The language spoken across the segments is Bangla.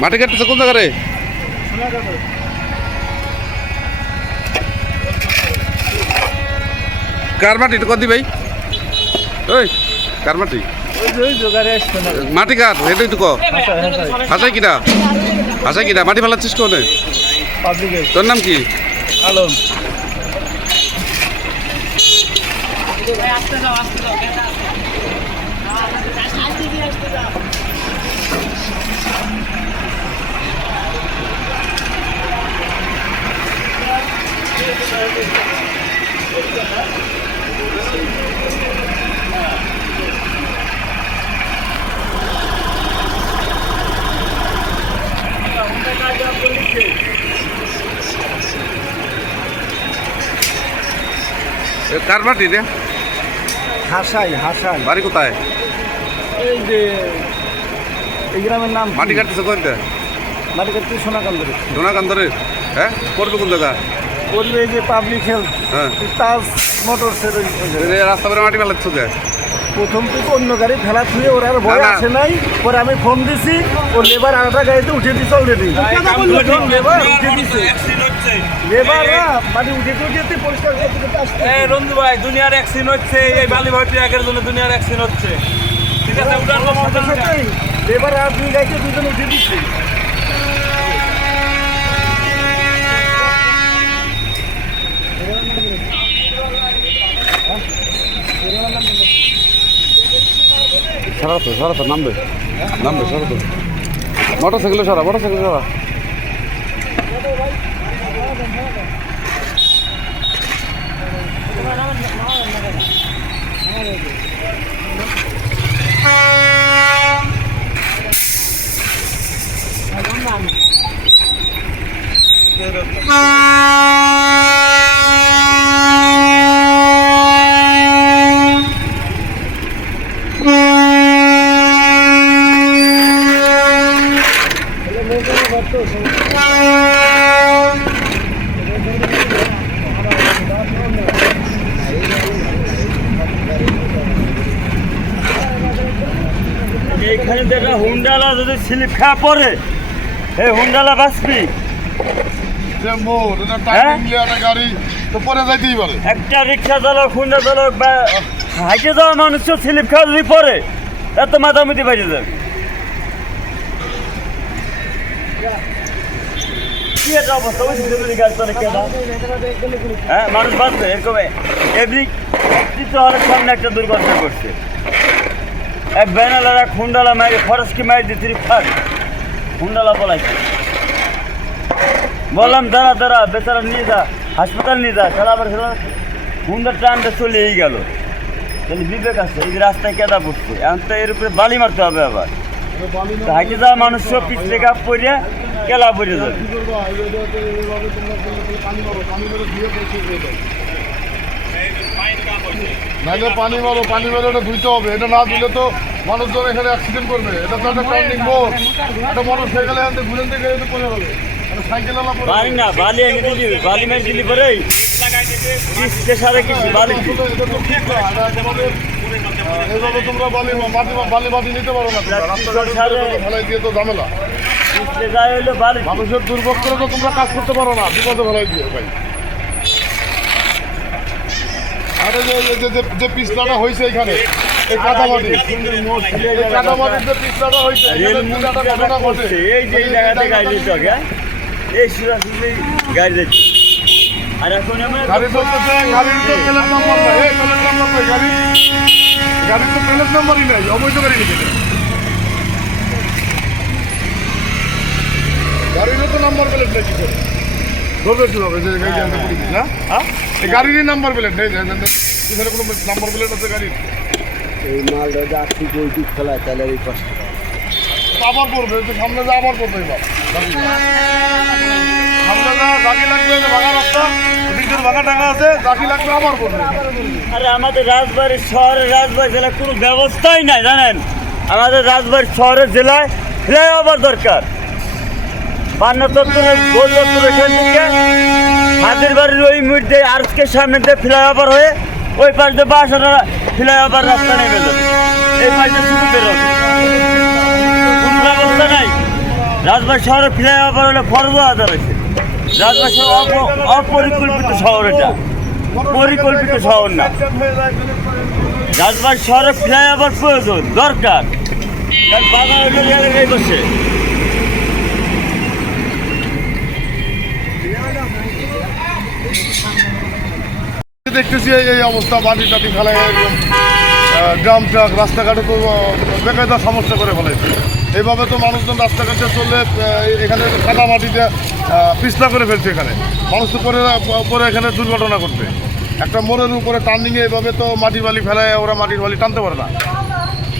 মাটি কাটতেছে কোন জায়গারে? কার মাটি? এটা কদি ভাই। ওই কার মাটি? মাটি কার? এটাই তো ক হাসাই কিনা? হাসাই কিনা? মাটি ফেলাচ্ছিস কোনে? তোর নাম কি? আলম। এ কার মাটি রে? হাসাই হাসাই। বাড়ি কোথায়? এই যে এই গ্রামের নাম মাটি কাটতেছে কোনটা? মাটি কাটতে সোনাকান্দের। সোনাকান্তরের হ্যাঁ? করবে কোন জায়গা? করবে যে পাবলিক হেলথ হ্যাঁ। তাজ মোটরসের রাস্তা করে মাটি ফেলাচ্ছ প্রথম থেকে অন্য গাড়ি ফেলা থুয়ে ওরা আর ভয়। আসে নাই। পরে আমি ফোন দিছি ও লেবার আরেকটা গাড়িতে উঠে দিছে অলরেডি লেবার উঠে দিছে। লেবার মানে উঠে উঠে পরিষ্কার করতে করতে আসছে এই রঞ্জু ভাই দুনিয়ার অ্যাক্সিডেন্ট হচ্ছে এই বালি ভাটি একের জন্য দুনিয়ার অ্যাক্সিডেন্ট হচ্ছে। ঠিক আছে উঠার লেবার আর দুই গাড়িতে দুজন উঠে দিচ্ছে সরা তো সরা তো নামবে নামবে সরা তো মোটর সাইকেলে সরা মোটর সাইকেলে সরা এইখানে দেখা হুন্ডালা যদি স্লিপ খাওয়া পড়ে এই হুন্ডালা বাঁচবি? এটা হ্যাঁ? একটা পরে পারে। রিক্সা চালক হুন্ডা চালক বা হাইটে যাওয়া মানুষ স্লিপ খাওয়া যদি পড়ে এত মাথামুতি বাইরে যাবে। হ্যাঁ মানুষ বাঁচবে এরকম। এভরি সামনে একটা দুর্ঘটনা করছে এক ব্যানালার এক হুন্ডালা মারি ফরেস্টকে মারি দিতে ফাট হুন্ডালা বলাইছে। বললাম, দাঁড়া দাঁড়া, বেচারা নিয়ে যা, হাসপাতাল নিয়ে যা আবার সেটা হুন্ডার টানটা চলেই গেল। তাহলে বিবেক আছে, এই রাস্তায় কেদা পড়ছে, এখন তো এর উপরে বালি মারতে হবে আবার। হাইটে যাওয়া মানুষ সব পিছ থেকে পড়ে কেলা পড়ে যাবে। নাইলে পানি মারো পানি মেরে ওটা ধুইতে হবে। এটা না ধুলে তো মানুষজন এখানে অ্যাক্সিডেন্ট করবে। এটা তো একটা টার্নিং বোর্ড একটা মোটর সাইকেল থেকে ঘুরেন থেকে তো পড়ে যাবে। একটা সাইকেল আলা পড়ে বালি না বালি এনে দিলি বালি মেরে দিলি পরে কিস্তে সারে কিছু বালি এটা তো- এটা তো ঠিক না এটা তোমাদের এভাবে তোমরা বালি মাটি বালি মাটি নিতে পারো না তোমরা। ফেলাই দিয়ে তো ঝামেলা। কিস্তে যায় হইল বালি। মানুষের দুর্ভোগ করে তো তোমরা কাজ করতে পারো না। বিপদে ফেলাই দিয়ে ভাই। আরে যে যে- যে- পিছলাটা হয়েছে এখানে এই কাদামাটি। এই কাদামাটির যে পিছলাটা হয়েছে ঘটনা ঘটে। এই যে এই জায়গাতে গাড়ি দিতে হ্যাঁ? এই সুরাসুরি গাড়ি দিচ্ছে আর এখন আমরা গাড়ি চলতেছে গাড়ির তো প্লেট নম্বর নাই এই প্লেট নম্বর নাই গাড়ি গাড়ির তো প্লেট নম্বরই নাই অবৈধ গাড়ি নিতে গাড়িরও তো নাম্বার প্লেট নেই কি করে? ধরবে কীভাবে? যে গাড়ি জানতে পারি না? হ্যাঁ? এই গাড়িরই নাম্বার প্লেট নেই এখানে কোনো নাম্বার প্লেট আছে গাড়ির? এই মালটা দিক তাহলে এই কষ্ট তো আবার পড়বে সামনে যা আবার পড়বে এবার। সামনে যা গাড়ি লাগবে ভাঙা রাস্তা ওদিকের ভাঙা টাকা আছে গাড়ি লাগবে আবার পড়বে। আরে আমাদের রাজবাড়ি শহরের রাজবাড়ি জেলায় কোনো ব্যবস্থাই নাই জানেন? আমাদের রাজবাড়ি শহরের জেলায় ফ্লাইওভার দরকার। পান্না চত্বরের গোল চত্বর এখান থেকে হাতের বাড়ির ওই মুহূর্তে আজকে সামনে দিয়ে ফ্লাইওভার হয়ে ওই পাশ দিয়ে বাসাটা ফ্লাইওভার রাস্তা নেমে যাবে এই পাশে শুরু বেরোবে কোনো ব্যবস্থা নাই। রাজবাড়ি শহরে ফ্লাইওভার হলে ফরজ আদার আছে রাজবাড়ি শহর অপ- অপরিকল্পিত শহর এটা। পরিকল্পিত শহর না। রাজবাড়ি শহরে ফ্লাইওভার প্রয়োজন, দরকার। কারণ হোটেল এলাকায় বসে। দেখতেছি এই- অবস্থা মাটি টাটি একদম ড্রাম ট্রাক রাস্তাঘাটে তো বেকায়দা সমস্যা করে ফেলেছে এইভাবে তো মানুষজন রাস্তাঘাটে চললে এখানে কাদা মাটিতে পিছলা করে ফেলছে এখানে। মানুষ তো পরে পরে এখানে দুর্ঘটনা করবে একটা মোড়ের উপরে টার্নিংয়ে এইভাবে তো মাটির বালি ফেলায় ওরা মাটির বালি টানতে পারে না।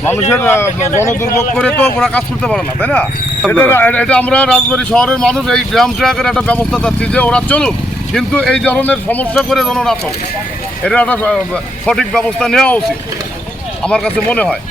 মানুষের আহ, জনদুর্ভোগ করে তো ওরা কাজ করতে পারে না তাই না? এটা এটা আমরা রাজবাড়ি শহরের মানুষ এই গ্রাম ট্রাকের একটা ব্যবস্থা চাচ্ছি যে ওরা চলুক। কিন্তু এই ধরনের সমস্যা করে যেন এটা একটা সঠিক ব্যবস্থা নেওয়া উচিত, আমার কাছে মনে হয়।